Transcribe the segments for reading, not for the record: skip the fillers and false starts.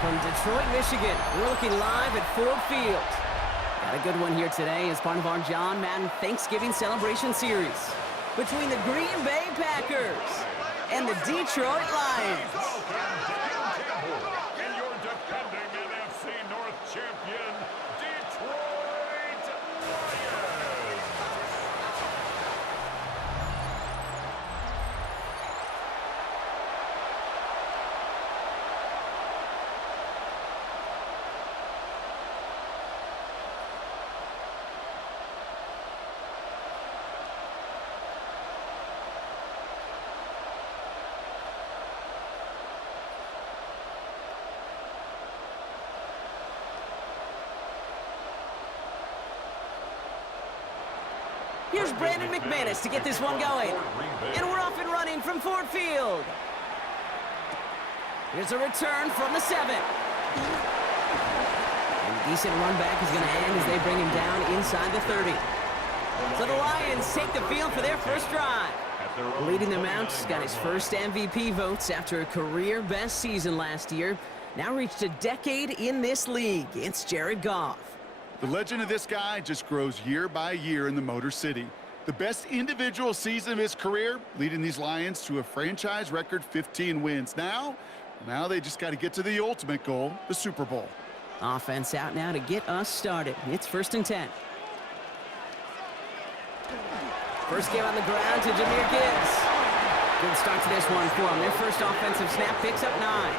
From Detroit, Michigan, we're looking live at Ford Field. Got a good one here today as part of our John Madden Thanksgiving Celebration Series between the Green Bay Packers and the Detroit Lions. And your defending NFC North champion, Detroit Lions. Here's Brandon McManus to get this one going. And we're off and running from Ford Field. Here's a return from the 7. And a decent run back is going to end as they bring him down inside the 30. So the Lions take the field for their first drive. Leading them out, he's got his first MVP votes after a career-best season last year. Now reached a decade in this league. It's Jared Goff. The legend of this guy just grows year by year in the Motor City. The best individual season of his career, leading these Lions to a franchise record 15 wins. Now they just got to get to the ultimate goal, the Super Bowl. Offense out now to get us started. It's 1st and 10. First game on the ground to Jahmyr Gibbs. Good start to this one for him. Their first offensive snap picks up 9.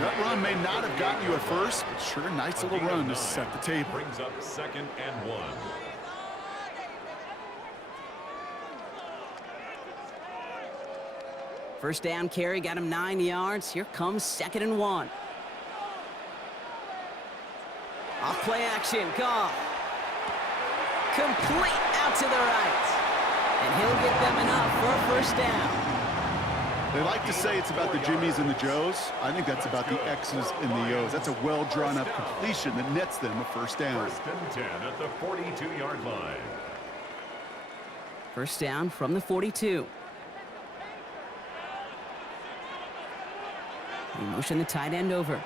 That run may not have gotten you at first, but sure, a nice little run to set the table. Brings up 2nd and 1. First down carry got him 9 yards. Here comes 2nd and 1. Off play action, Goff. Complete out to the right. And he'll get them enough for a first down. They like to say it's about the Jimmies and the Joes. I think that's about the X's and the O's. That's a well-drawn-up completion that nets them a first down. 1st and 10 at the 42-yard line. First down from the 42. He motioned the tight end over.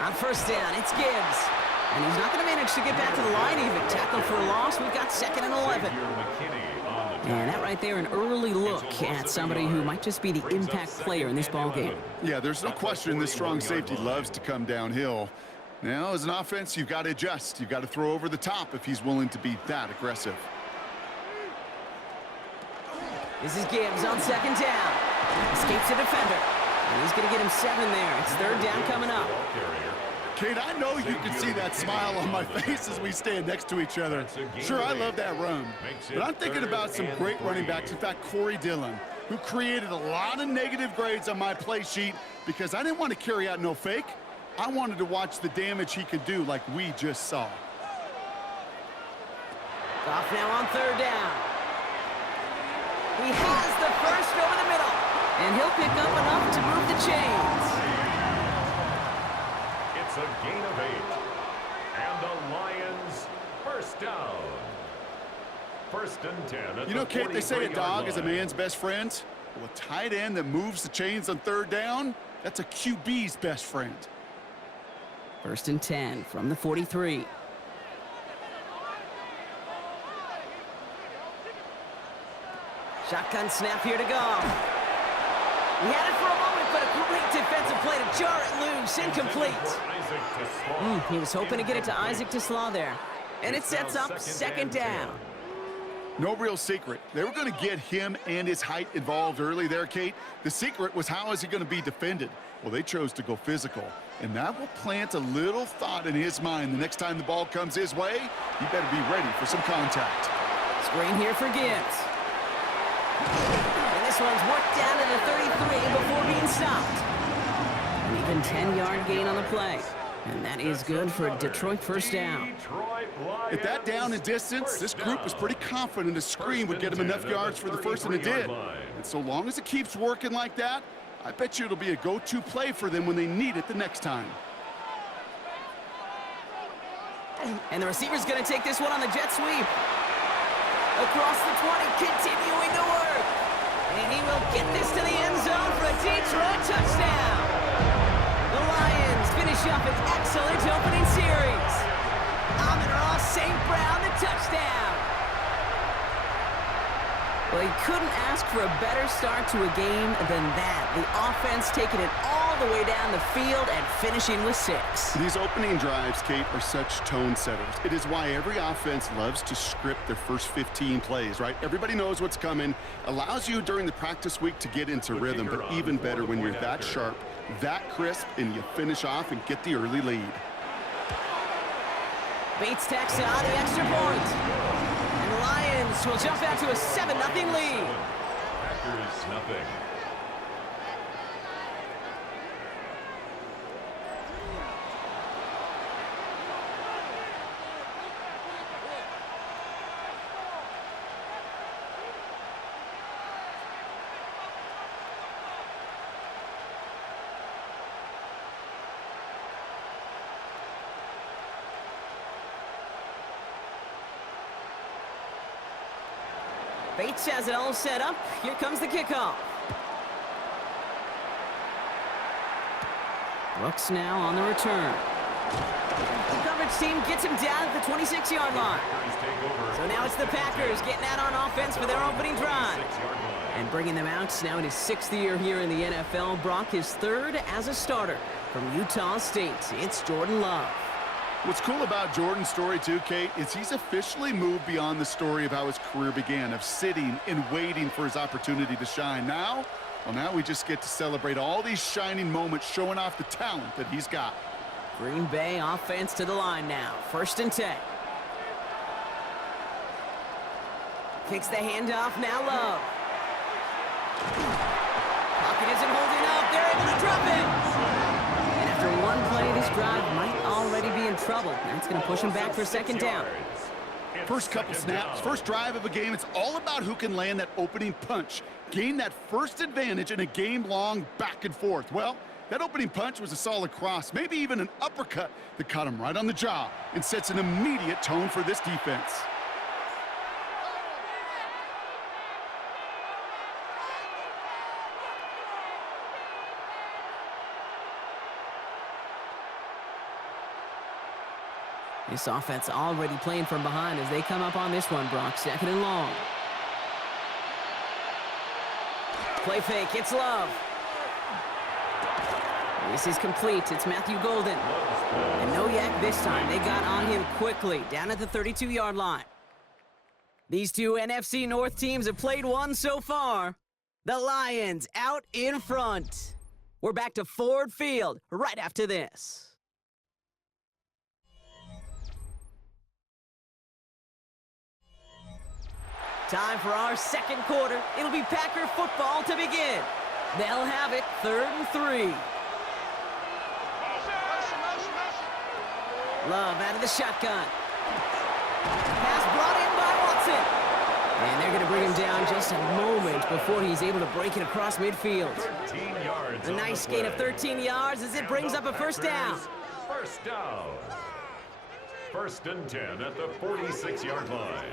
On first down, it's Gibbs. And he's not going to manage to get back to the line even. Tackle for a loss. We've got 2nd and 11. And that right there, an early look at somebody who might just be the impact player in this ballgame. Yeah, there's no question this strong safety loves to come downhill. Now, as an offense, you've got to adjust. You've got to throw over the top if he's willing to be that aggressive. This is Gibbs on 2nd down. Escapes the defender. And he's going to get him 7 there. It's 3rd down coming up. Kate, I know you can see that smile on my face as we stand next to each other. Sure, I love that run. But I'm thinking about some great running backs. In fact, Corey Dillon, who created a lot of negative grades on my play sheet because I didn't want to carry out no fake. I wanted to watch the damage he could do like we just saw. Goff now on 3rd down. He has the first over the middle. And he'll pick up enough to move the chains. It's a gain of 8. And the Lions first down. 1st and 10. You know, Kate, they say a dog is a man's best friend. Well, a tight end that moves the chains on 3rd down, that's a QB's best friend. 1st and 10 from the 43. Shotgun snap here to Goff. He had it for a moment, but a great defensive play to jar it loose. Incomplete. He was hoping to get it to Isaac Teslaw there. And it sets up 2nd down. No real secret. They were going to get him and his height involved early there, Kate. The secret was how is he going to be defended? Well, they chose to go physical. And that will plant a little thought in his mind. The next time the ball comes his way, he better be ready for some contact. Screen here for Gibbs. And this one's worked down to the 33 before being stopped. An even 10-yard gain on the play. And that is good for a Detroit first down. At that down and distance, this group was pretty confident a screen would get them enough yards for the first, and it did. And so long as it keeps working like that, I bet you it'll be a go-to play for them when they need it the next time. And the receiver's going to take this one on the jet sweep. Across the 20, continuing to work. And he will get this to the end zone for a Detroit touchdown. Well, you couldn't ask for a better start to a game than that. The offense taking it all the way down the field and finishing with 6. These opening drives, Kate, are such tone setters. It is why every offense loves to script their first 15 plays, right? Everybody knows what's coming. Allows you during the practice week to get into rhythm, but even better when you're that sharp, that crisp, and you finish off and get the early lead. Bates tacks on the extra point. And the Lions will jump out to a 7-0 lead. Packers nothing. Bates has it all set up. Here comes the kickoff. Brooks now on the return. The coverage team gets him down at the 26-yard line. So now it's the Packers getting out on offense for their opening drive. And bringing them out now in his 6th year here in the NFL. Brock, his 3rd as a starter from Utah State. It's Jordan Love. What's cool about Jordan's story, too, Kate, is he's officially moved beyond the story of how his career began, of sitting and waiting for his opportunity to shine. Now we just get to celebrate all these shining moments, showing off the talent that he's got. Green Bay offense to the line now. 1st and 10. Kicks the handoff, now Love. Pocket isn't holding up. They're able to drop it. And after one play, this drive might already be in trouble. That's going to push him back for 2nd down. First couple snaps, first drive of a game, it's all about who can land that opening punch, gain that first advantage in a game-long back and forth. Well, that opening punch was a solid cross, maybe even an uppercut that caught him right on the jaw and sets an immediate tone for this defense. This offense already playing from behind as they come up on this one, Brock. 2nd and long. Play fake, it's Love. This is complete, it's Matthew Golden. And no yak this time, they got on him quickly, down at the 32-yard line. These two NFC North teams have played one so far. The Lions out in front. We're back to Ford Field right after this. Time for our 2nd quarter. It'll be Packer football to begin. They'll have it 3rd and 3. Love out of the shotgun. Pass brought in by Watson. And they're going to bring him down just a moment before he's able to break it across midfield. 13 yards. A nice gain of 13 yards as it brings up a 1st down. 1st down. 1st and 10 at the 46-yard line.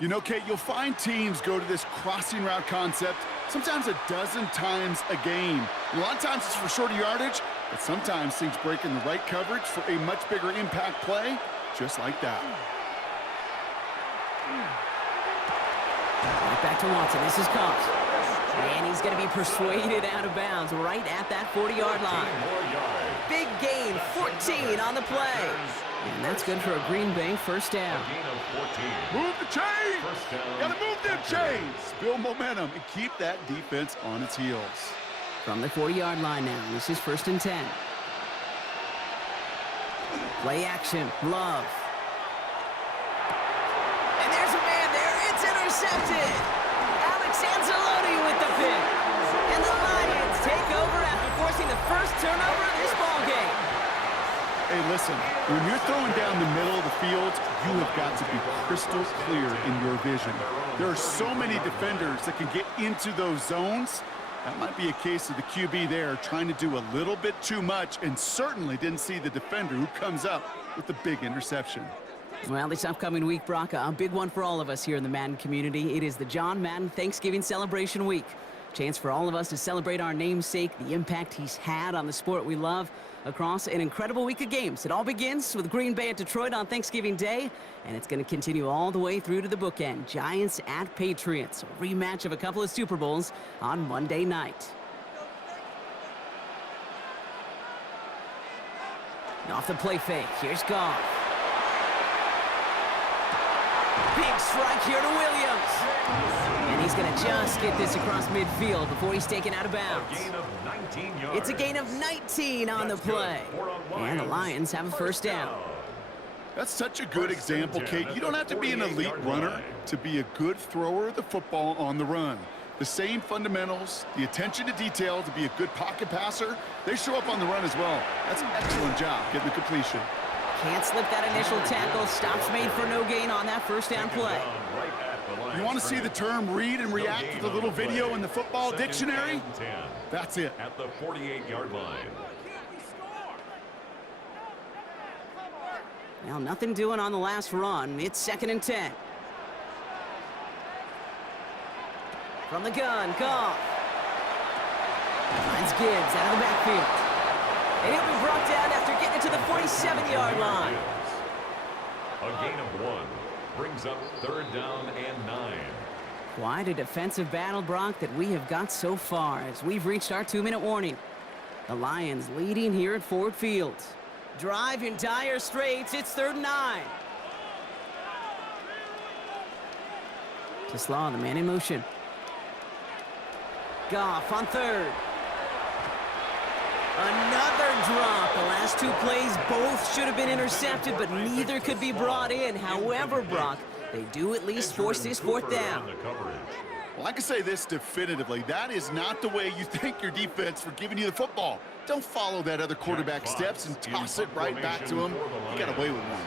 You know, Kate, you'll find teams go to this crossing route concept sometimes a dozen times a game. A lot of times it's for shorter yardage, but sometimes things break in the right coverage for a much bigger impact play, just like that. Right back to Watson. This is caught. And he's going to be persuaded out of bounds right at that 40-yard line. Big gain, 14 on the play. And that's good for a Green Bay 1st down. Move the chains! Gotta move them chains! Build momentum and keep that defense on its heels. From the 40-yard line now, this is 1st and 10. Play action, Love. And there's a man there, it's intercepted! Alex Anzalone with the pick. And the Lions take over after forcing the 1st turnover of this ballgame. Hey, listen, when you're throwing down the middle of the field, you have got to be crystal clear in your vision. There are so many defenders that can get into those zones. That might be a case of the QB there trying to do a little bit too much and certainly didn't see the defender who comes up with the big interception. Well, this upcoming week, Brock, a big one for all of us here in the Madden community. It is the John Madden Thanksgiving Celebration Week. Chance for all of us to celebrate our namesake, the impact he's had on the sport we love across an incredible week of games. It all begins with Green Bay at Detroit on Thanksgiving Day, and it's going to continue all the way through to the bookend. Giants at Patriots, a rematch of a couple of Super Bowls on Monday night. Off the play fake, here's Goff. Big strike here to Williams. And he's going to just get this across midfield before he's taken out of bounds. It's a gain of 19 on the play. And the Lions have a first down. That's such a good example, Kate. You don't have to be an elite runner to be a good thrower of the football on the run. The same fundamentals, the attention to detail to be a good pocket passer, they show up on the run as well. That's an excellent job getting the completion. Can't slip that initial tackle. Stops made for no gain on that first down play. You want to see the term read and react to the little video in the football dictionary? That's it. At the 48-yard line. Well, nothing doing on the last run. It's 2nd and 10. From the gun, Goff. Finds Gibbs out of the backfield. And he'll be brought down after getting it to the 47-yard line. A gain of 1 brings up 3rd down and 9. Quite a defensive battle, Brock, that we have got so far as we've reached our 2-minute warning. The Lions leading here at Ford Field. Drive in dire straits. It's 3rd and 9. To Slaw, the man in motion. Goff on 3rd. Another drop. The last 2 plays both should have been intercepted, but neither could be brought in. However, Brock, they do at least force this 4th down. Well, I can say this definitively. That is not the way you thank your defense for giving you the football. Don't follow that other quarterback steps and toss it right back to him. You got away with one.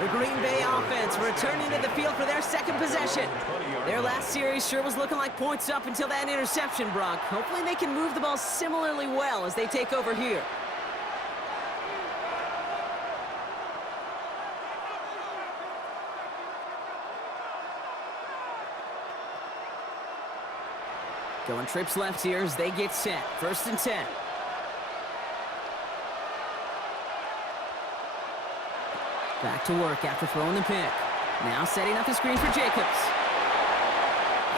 The Green Bay offense returning to the field for their 2nd possession. Their last series sure was looking like points up until that interception, Brock. Hopefully they can move the ball similarly well as they take over here. Going trips left here as they get set. 1st and 10. Back to work after throwing the pick. Now setting up the screen for Jacobs.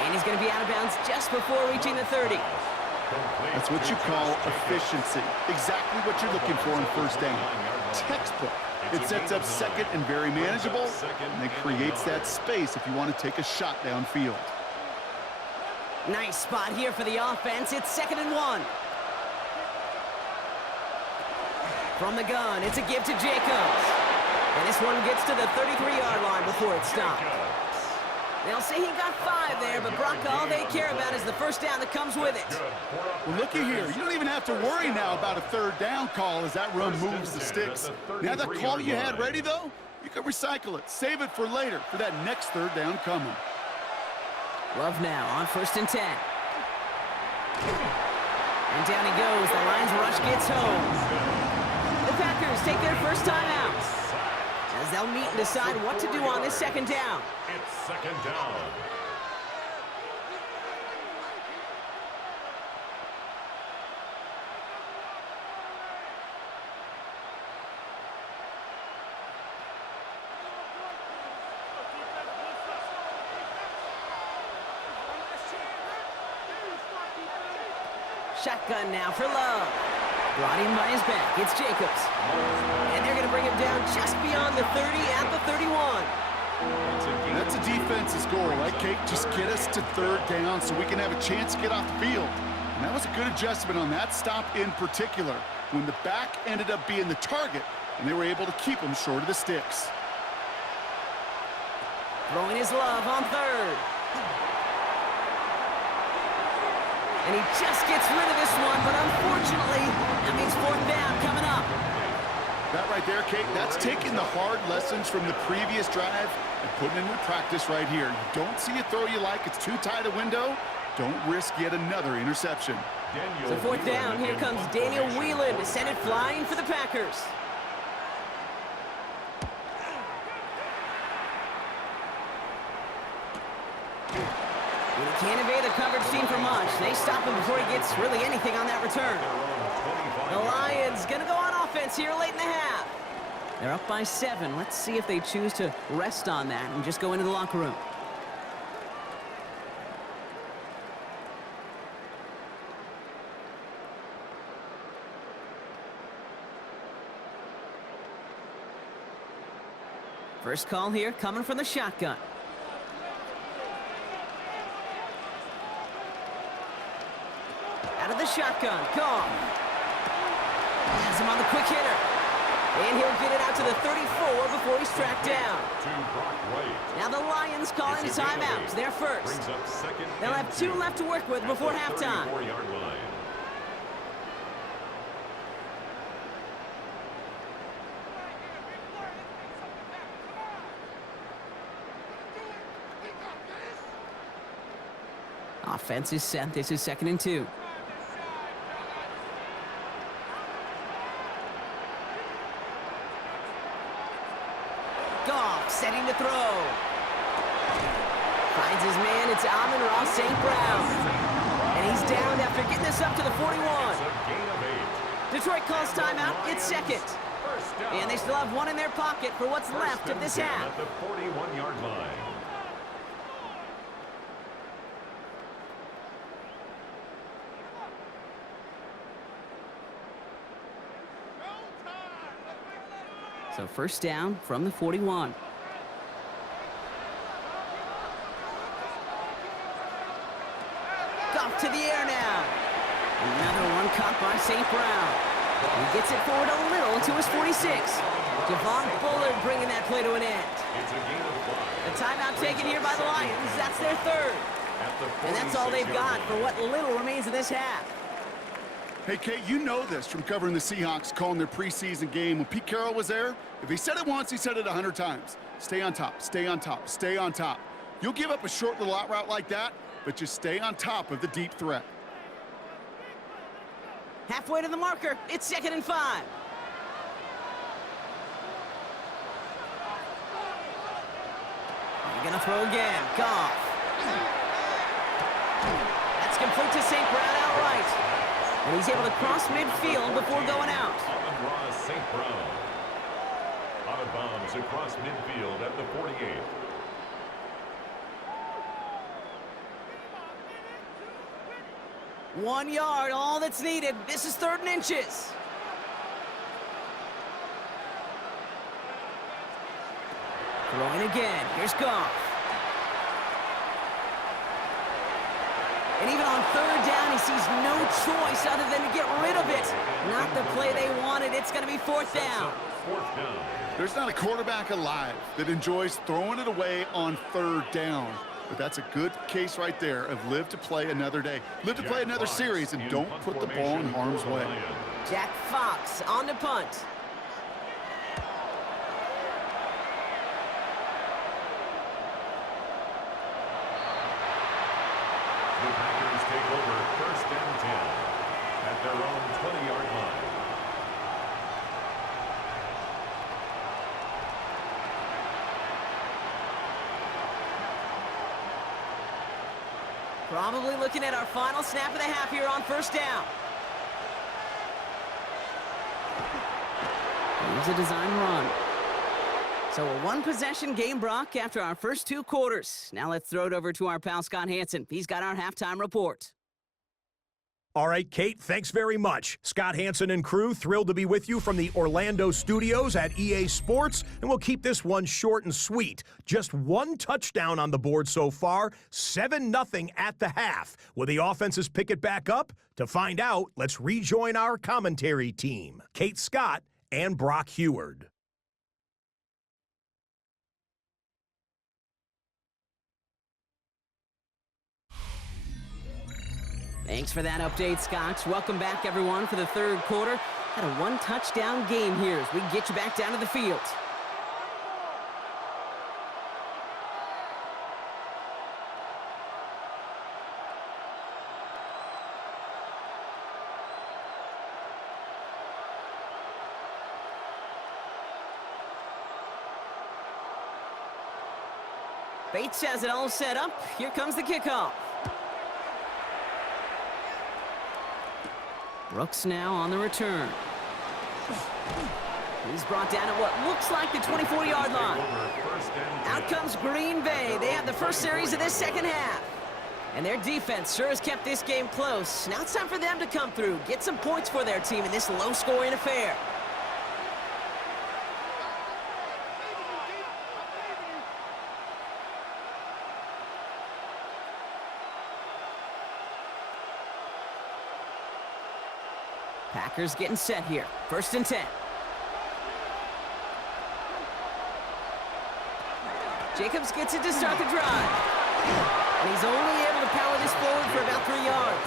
And he's going to be out of bounds just before reaching the 30. That's what you call efficiency. Exactly what you're looking for in 1st down. Textbook. It sets up 2nd and very manageable, and it creates that space if you want to take a shot downfield. Nice spot here for the offense. It's 2nd and 1. From the gun, it's a give to Jacobs. And this one gets to the 33-yard line before it's stopped. They'll say he got 5 there, but Brock, all they care about is the 1st down that comes with it. Well, looky here. You don't even have to worry now about a 3rd down call as that run moves the sticks. Now that call you had ready, though, you can recycle it. Save it for later for that next 3rd down coming. Love now on 1st and 10. And down he goes. The Lions rush gets home. The Packers take their first time out, as they'll meet and decide what to do on this 2nd down. It's 2nd down. Shotgun now for Love. Brought in by his back. It's Jacobs. And they're going to bring him down just beyond the 30 at the 31. That's a defense's goal, right, Kate? Just get us to 3rd down so we can have a chance to get off the field. And that was a good adjustment on that stop in particular, when the back ended up being the target, and they were able to keep him short of the sticks. Throwing his Love on 3rd. And he just gets rid of this one, but unfortunately, that means 4th down coming up. That right there, Kate, that's taking the hard lessons from the previous drive and putting it into practice right here. You don't see a throw you like, it's too tight a window. Don't risk yet another interception. So 4th down, here comes Daniel Whelan to send it flying for the Packers. And he can't evade the coverage team for much. They stop him before he gets really anything on that return. The Lions going to go on offense here late in the half. They're up by 7. Let's see if they choose to rest on that and just go into the locker room. First call here coming from the shotgun. Out of the shotgun, Goff. Has him on the quick hitter. And he'll get it out to the 34 before he's tracked down. Now the Lions call in timeouts. They're first. They'll have 2 left to work with before halftime. Offense is set. This is 2nd and 2. Goff setting to throw. Finds his man. It's Amon-Ra St. Brown. And he's down after getting this up to the 41. Detroit calls timeout. It's 2nd. And they still have 1 in their pocket for what's left of this half. At the 41-yard line. So first down from the 41. Goff to the air now. Another one caught by St. Brown. He gets it forward a little to his 46. Javon Bullard bringing that play to an end. It's a gain of 5. The timeout taken here by the Lions. That's their 3rd. And that's all they've got for what little remains of this half. Hey, Kate, you know this from covering the Seahawks, calling their preseason game. When Pete Carroll was there, if he said it once, he said it 100 times. Stay on top, stay on top, stay on top. You'll give up a short little out route like that, but just stay on top of the deep threat. Halfway to the marker. It's 2nd and 5. They're going to throw again. Goff. That's complete to St. Brown outright. And he's able to cross midfield before going out. Amon-Ra St. Brown. Out of bounds across midfield at the 48. One yard, all that's needed. This is 3rd and inches. Throwing again. Here's Goff. And even on 3rd down, he sees no choice other than to get rid of it. Not the play they wanted. It's going to be 4th down. There's not a quarterback alive that enjoys throwing it away on 3rd down. But that's a good case right there of live to play another day. Live to play another series and don't put the ball in harm's way. Jack Fox on the punt. The Packers take over 1st and 10 at their own 20-yard line. Probably looking at our final snap of the half here on 1st down. Here's a design run. So a 1-possession game, Brock, after our first 2 quarters. Now let's throw it over to our pal Scott Hansen. He's got our halftime report. All right, Kate, thanks very much. Scott Hansen and crew, thrilled to be with you from the Orlando studios at EA Sports, and we'll keep this one short and sweet. Just 1 touchdown on the board so far, 7-0 at the half. Will the offenses pick it back up? To find out, let's rejoin our commentary team, Kate Scott and Brock Heward. Thanks for that update, Scott. Welcome back, everyone, for the 3rd quarter. Had a 1-touchdown game here as we get you back down to the field. Bates has it all set up. Here comes the kickoff. Brooks now on the return. He's brought down at what looks like the 24-yard line. Out comes Green Bay. They have the first series of this second half. And their defense sure has kept this game close. Now it's time for them to come through, get some points for their team in this low-scoring affair. Packers getting set here. 1st and 10. Jacobs gets it to start the drive. And he's only able to power this forward for about 3 yards.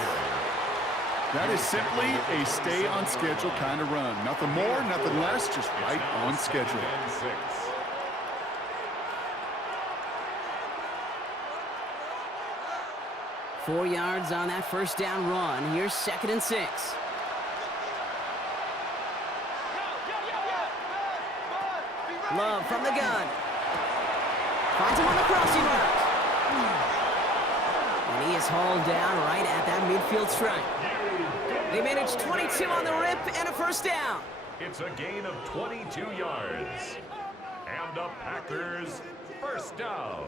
That is simply a stay-on-schedule kind of run. Nothing more, nothing less, just right on schedule. 4 yards on that first down run. Here's 2nd and 6. Love from the gun. Finds him on the crossing route. And he is hauled down right at that midfield stripe. They managed 22 on the rip and a first down. It's a gain of 22 yards. And the Packers first down.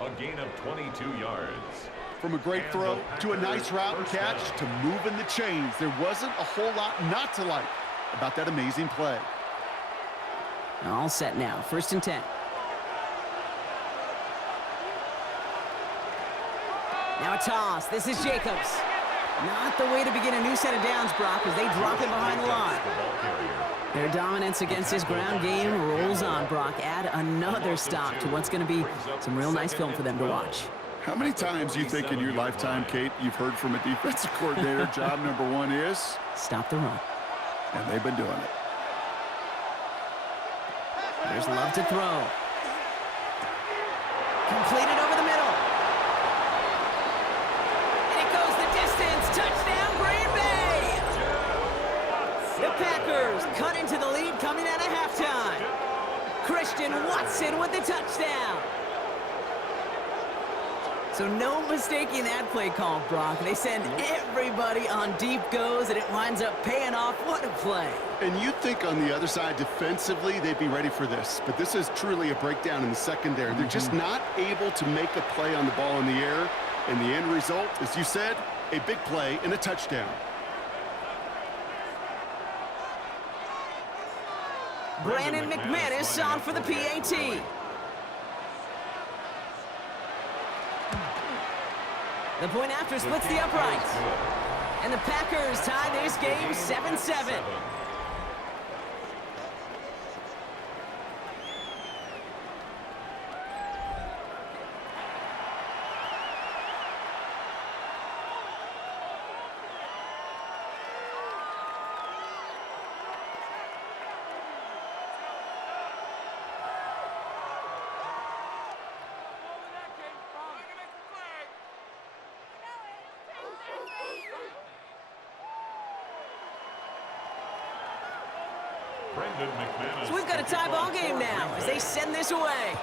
A gain of 22 yards. From a great throw to a nice route and catch to moving the chains, there wasn't a whole lot not to like about that amazing play. All set now. 1st and 10. Now a toss. This is Jacobs. Not the way to begin a new set of downs, Brock, as they drop it behind the line. Their dominance against this ground game rolls on, Brock. Add another stop to what's going to be some real nice film for them to watch. How many times do you think in your lifetime, Kate, you've heard from a defensive coordinator, job number 1 is? Stop the run. And they've been doing it. There's Love to throw. Completed over the middle. And it goes the distance. Touchdown, Green Bay! The Packers cut into the lead coming out of halftime. Christian Watson with the touchdown. So no mistaking that play call, Brock. They send everybody on deep goes, and it winds up paying off. What a play. And you'd think on the other side, defensively, they'd be ready for this. But this is truly a breakdown in the secondary. They're just not able to make a play on the ball in the air. And the end result, as you said, a big play and a touchdown. Brandon McManus on for the PAT. The point after splits the uprights. And the Packers tie this game 7-7. So we've got a tie ball game now as they send this away.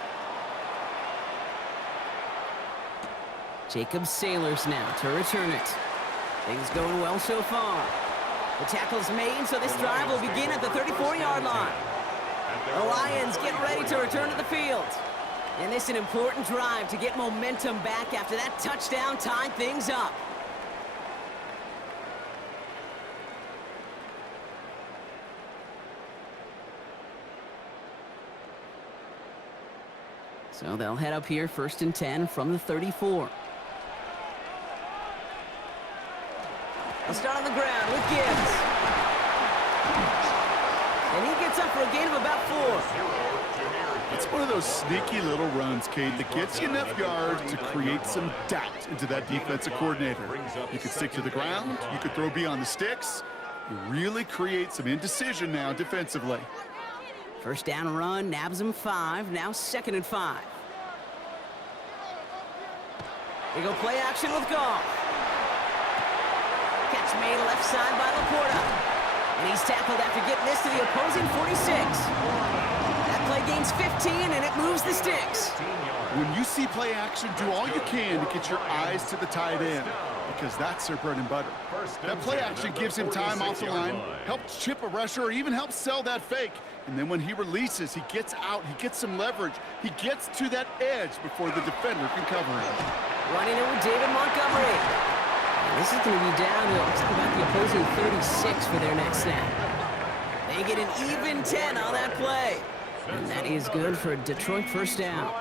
Jacob Sailors now to return it. Things going well so far. The tackle's made, so this drive will begin at the 34-yard line. The Lions get ready to return to the field. And this is an important drive to get momentum back after that touchdown tied things up. So they'll head up here 1st and 10 from the 34. They'll start on the ground with Gibbs. And he gets up for a gain of about 4. It's one of those sneaky little runs, Kate, that gets you enough yards to create some doubt into that defensive coordinator. You could stick to the ground. You could throw beyond the sticks. You really create some indecision now defensively. First down run, nabs him 5, now 2nd and 5. They go play action with Goff. Catch made left side by Laporta. And he's tackled after getting this to the opposing 46. That play play gains 15, and it moves the sticks. When you see play action, do all you can to get your eyes to the tight end, because that's their bread and butter. That play action gives him time off the line, helps chip a rusher, or even helps sell that fake. And then when he releases, he gets out, he gets some leverage. He gets to that edge before the defender can cover him. Running it with David Montgomery. And this is going to be down to about the opposing 36 for their next snap. They get an even 10 on that play. And that is good for a Detroit first down.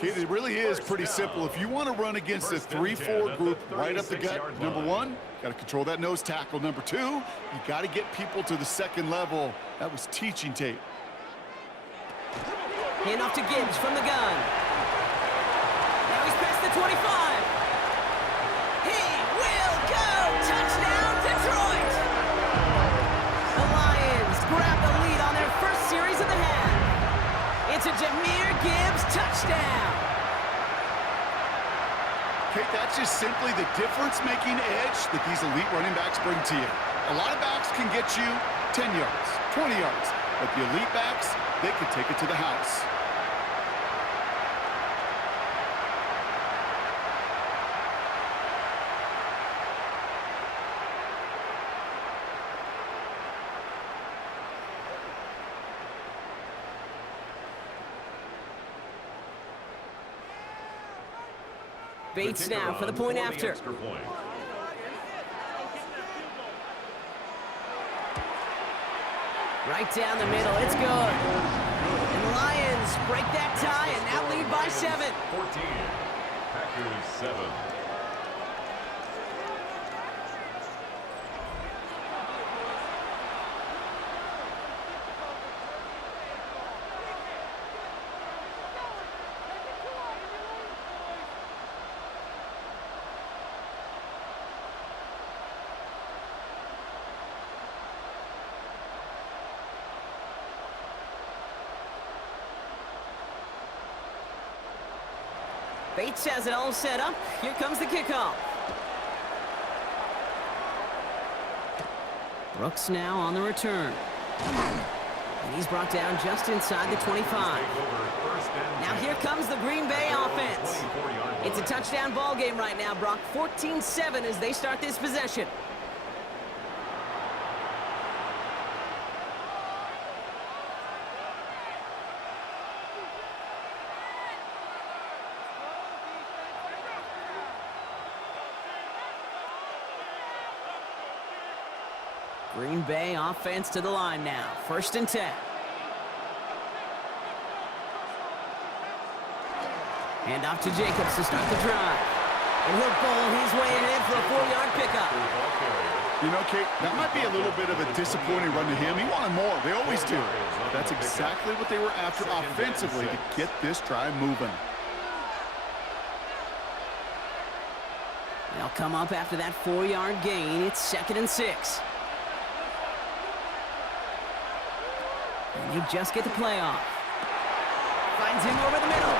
Kid, it really is pretty simple. If you want to run against a 3-4 group right up the gut, number one, got to control that nose tackle. Number two, you got to get people to the second level. That was teaching tape. Hand off to Gibbs from the gun. Now he's past the 25. He will go! Touchdown, Detroit! The Lions grab the lead on their first series of the half. It's a Jahmyr Gibbs touchdown. Kate, that's just simply the difference-making edge that these elite running backs bring to you. A lot of backs can get you 10 yards, 20 yards, but the elite backs, they can take it to the house. Bates now for the point after. Right down the middle, it's good. And the Lions break that tie and now lead by 7. 14, Packers 7. Bates has it all set up. Here comes the kickoff. Brooks now on the return. And he's brought down just inside the 25. Now here comes the Green Bay offense. It's a touchdown ball game right now, Brock. 14-7 as they start this possession. Green Bay offense to the line now. 1st and 10. Hand off to Jacobs to start the drive. And he'll bowl his way ahead for a 4-yard pickup. You know, Kate, that might be a little bit of a disappointing run to him. He wanted more. They always do. That's exactly what they were after offensively to get this drive moving. They'll come up after that 4-yard gain. It's 2nd and 6. And they just get the play off. Finds him over the middle.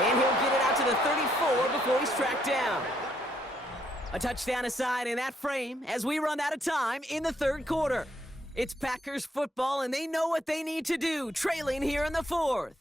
And he'll get it out to the 34 before he's tracked down. A touchdown aside in that frame as we run out of time in the 3rd quarter. It's Packers football, and they know what they need to do, trailing here in the 4th.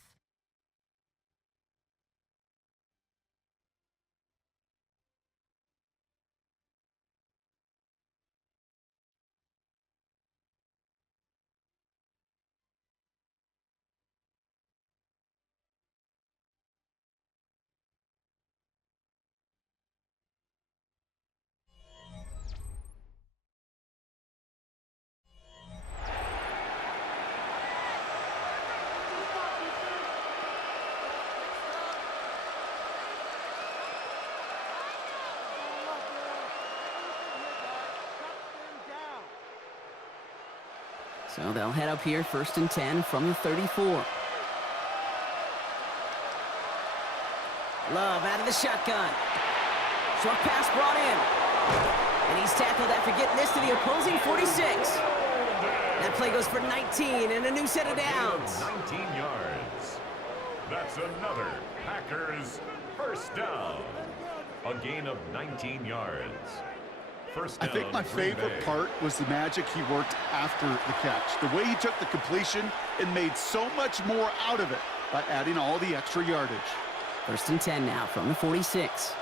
So they'll head up here 1st and 10 from the 34. Love out of the shotgun. Short pass brought in. And he's tackled after getting this to the opposing 46. That play goes for 19 and a new set of downs. 19 yards. That's another Packers first down. A gain of 19 yards. I think my favorite part was the magic he worked after the catch. The way he took the completion and made so much more out of it by adding all the extra yardage. 1st and 10 now from the 46.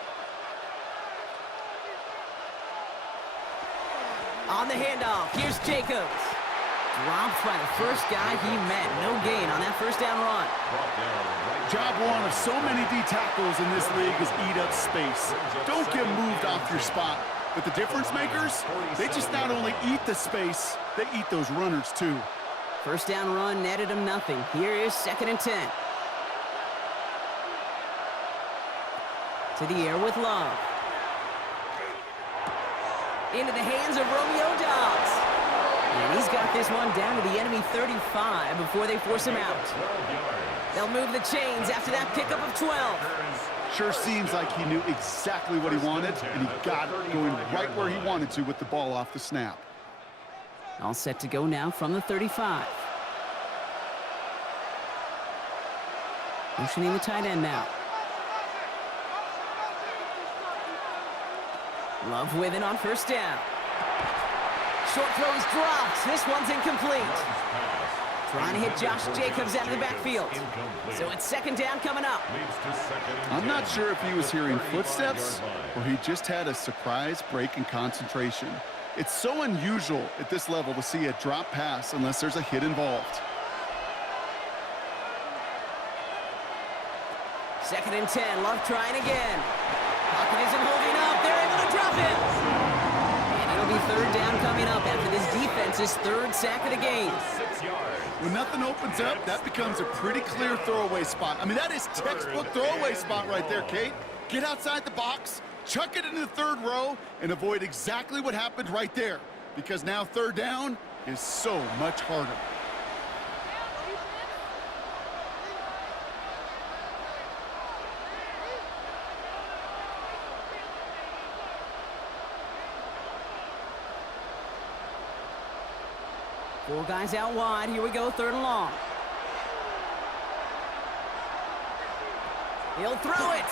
On the handoff, here's Jacobs. Dropped by the first guy he met. No gain on that first down run. Job one of so many D tackles in this league is eat up space. Don't get moved off your spot. But the difference makers, they just not only eat the space, they eat those runners too. First down run netted him nothing. Here is 2nd and 10. To the air with Love. Into the hands of Romeo Dobbs. And he's got this one down to the enemy 35 before they force him out. They'll move the chains after that pickup of 12. Sure seems like he knew exactly what he wanted, and he got it going right where he wanted to with the ball off the snap. All set to go now from the 35. Motioning the tight end now. Love with it on first down. Short throw is dropped. This one's incomplete. Trying to hit Josh Jacobs out of the backfield. So it's 2nd down coming up. I'm not sure if he was hearing footsteps or he just had a surprise break in concentration. It's so unusual at this level to see a drop pass unless there's a hit involved. 2nd and 10. Love trying again. Pocket isn't holding up. They're able to drop him. And it'll be 3rd down coming up after this defense's 3rd sack of the game. When nothing opens up, that becomes a pretty clear throwaway spot. I mean, that is textbook throwaway spot right there, Kate. Get outside the box, chuck it into the 3rd row, and avoid exactly what happened right there. Because now 3rd down is so much harder. Four guys out wide. Here we go, 3rd and long. He'll throw it.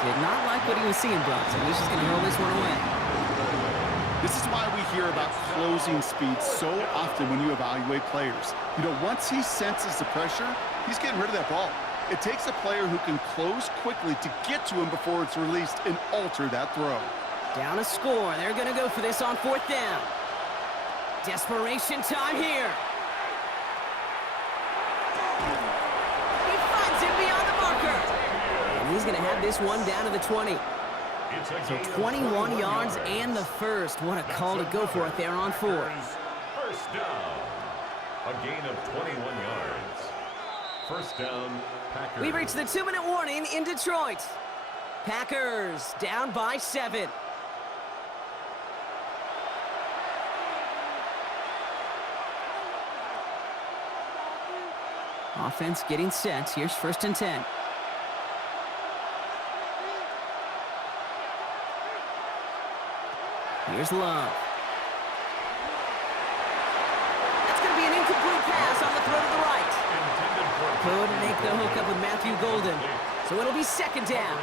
Did not like what he was seeing, Bronx. And he's just going to roll this one away. This is why we hear about closing speed so often when you evaluate players. You know, once he senses the pressure, he's getting rid of that ball. It takes a player who can close quickly to get to him before it's released and alter that throw. Down a score. They're going to go for this on 4th down. Desperation time here. He finds him beyond the marker. And he's going to have this one down to the 20. So 21 yards and the first. What a call to go for it there on 4. 1st down. A gain of 21 yards. 1st down, Packers. We reach the 2-minute warning in Detroit. Packers down by 7. Offense getting set. Here's 1st and 10. Here's Love. That's going to be an incomplete pass on the throw to the right. Couldn't make the hook up with Matthew Golden. So it'll be 2nd down.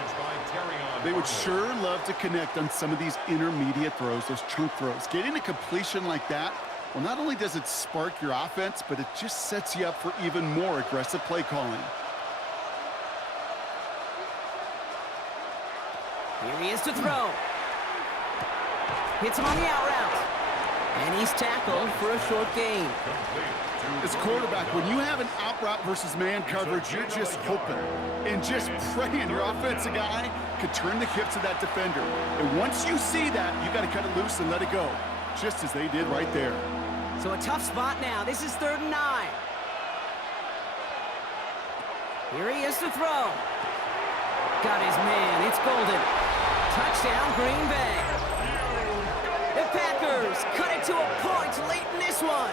They would sure love to connect on some of these intermediate throws, those chunk throws. Getting a completion like that, well, not only does it spark your offense, but it just sets you up for even more aggressive play calling. Here he is to throw. Hits him on the out route. And he's tackled for a short gain. As quarterback, when you have an out route versus man coverage, you're just hoping and just praying your offensive guy could turn the hips of that defender. And once you see that, you got to cut it loose and let it go, just as they did right there. So a tough spot now. This is 3rd and 9. Here he is to throw. Got his man. It's Golden. Touchdown, Green Bay. The Packers cut it to a point late in this one.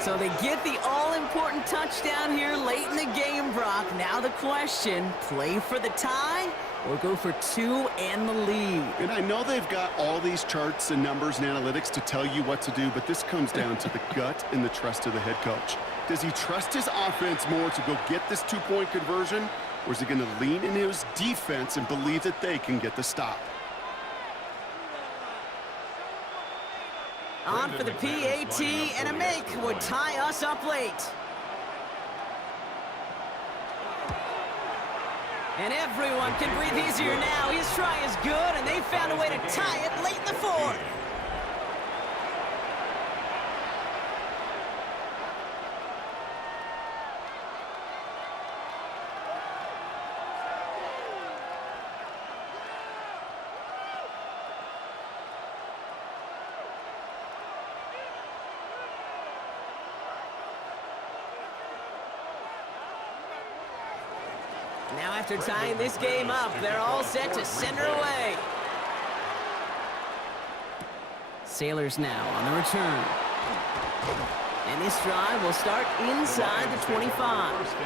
So they get the all-important touchdown here late in the game, Brock. Now the question, play for the tie or go for 2 and the lead? And I know they've got all these charts and numbers and analytics to tell you what to do, but this comes down to the gut and the trust of the head coach. Does he trust his offense more to go get this 2-point conversion, Or is he going to lean into his defense and believe that they can get the stop? On for the PAT, and a make would tie us up late. And everyone can breathe easier now. His try is good, and they found a way to tie it late in the fourth. Now after tying this game up, they're all set to send her away. Sailors now on the return. And this drive will start inside the 25.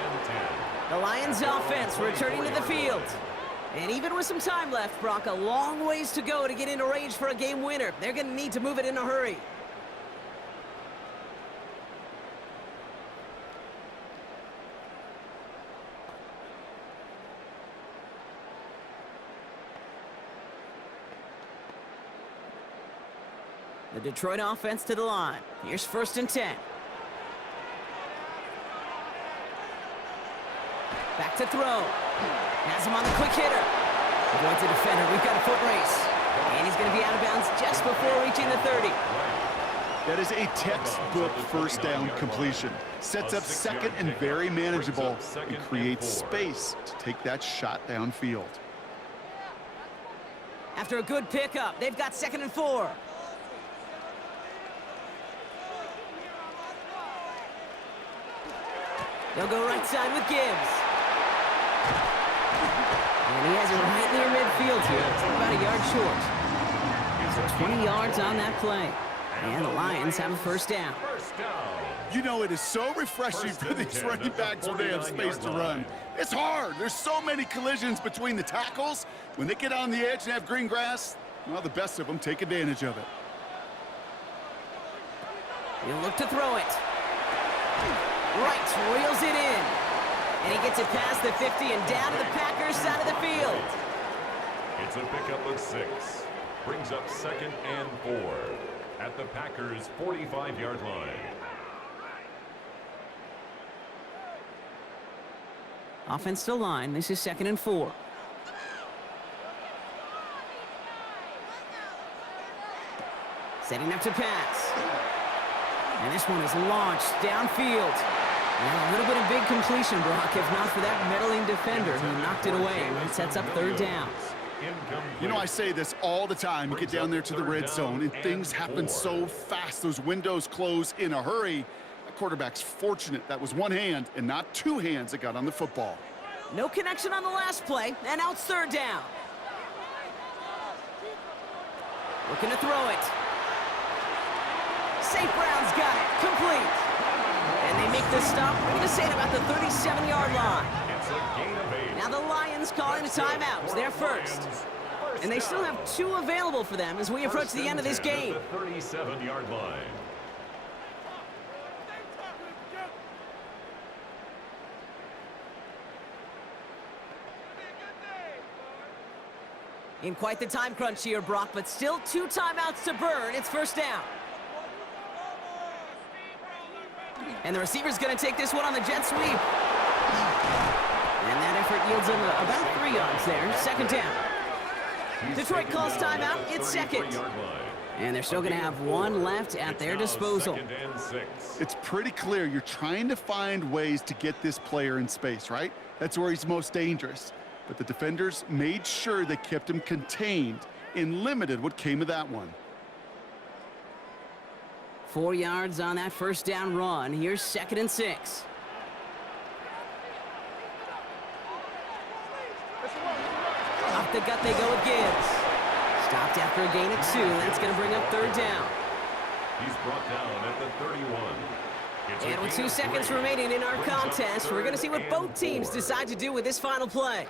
The Lions offense returning to the field. And even with some time left, Brock, a long ways to go to get into range for a game winner. They're going to need to move it in a hurry. The Detroit offense to the line. Here's 1st and 10. Back to throw. Has him on the quick hitter. Avoids the defender. We've got a foot race. And he's going to be out of bounds just before reaching the 30. That is a textbook first down completion. Sets up second and very manageable and creates space to take that shot downfield. After a good pickup, they've got 2nd and 4. They'll go right side with Gibbs. And he has it right near midfield here. It's about a yard short. So 20 yards on that play. And the Lions have a 1st down. You know, it is so refreshing for these running backs when they have space to run. It's hard. There's so many collisions between the tackles. When they get on the edge and have green grass, well, the best of them take advantage of it. He'll look to throw it. Right, reels it in. And he gets it past the 50 and down to the Packers side of the field. It's a pickup of 6. Brings up 2nd and 4 at the Packers' 45-yard line. Offense to line. This is 2nd and 4. Setting up to pass. And this one is launched downfield. And a little bit of big completion, Brock, if not for that meddling defender who knocked it away. And it sets up 3rd down. You know, I say this all the time. You get down there to the red zone, and things happen so fast. Those windows close in a hurry. The quarterback's fortunate that was one hand and not two hands that got on the football. No connection on the last play, and now it's 3rd down. Looking to throw it. St. Brown's got it. Complete. And they make the stop. We're going to say it about the 37-yard line. It's a gain of 8. Now the Lions calling a timeout. They're first. And they still have 2 available for them as we approach the end of this game. The 37-yard line. In quite the time crunch here, Brock, but still 2 timeouts to burn. It's 1st down. And the receiver's going to take this one on the jet sweep. And that effort yields him about 3 yards there. 2nd down. Detroit calls timeout. It's 2nd. And they're still going to have 1 left at their disposal. It's pretty clear you're trying to find ways to get this player in space, right? That's where he's most dangerous. But the defenders made sure they kept him contained and limited what came of that one. 4 yards on that 1st down run. Here's 2nd and 6. Off the gut they go with Gibbs. Stopped after a gain of 2. That's going to bring up 3rd down. He's brought down at the 31. And with 2 seconds remaining in our contest, we're going to see what both teams decide to do with this final play.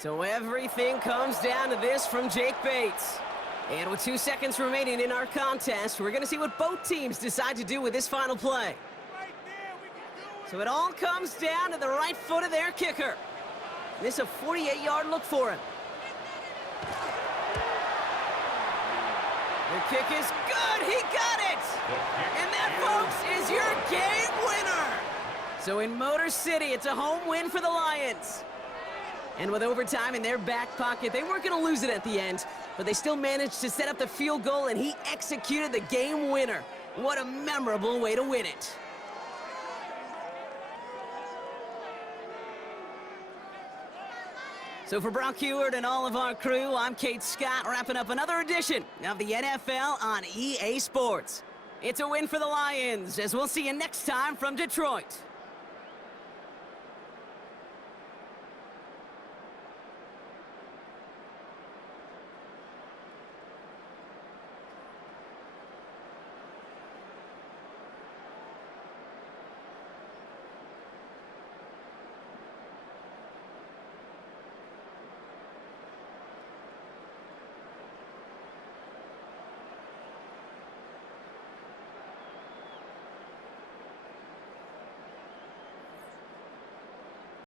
So everything comes down to this from Jake Bates. And with 2 seconds remaining in our contest, we're going to see what both teams decide to do with this final play. So it all comes down to the right foot of their kicker. This is a 48-yard look for him. The kick is good. He got it. And that, folks, is your game winner. So in Motor City, it's a home win for the Lions. And with overtime in their back pocket, they weren't going to lose it at the end, but they still managed to set up the field goal, and he executed the game winner. What a memorable way to win it. So for Brock Heward and all of our crew, I'm Kate Scott, wrapping up another edition of the NFL on EA Sports. It's a win for the Lions, as we'll see you next time from Detroit.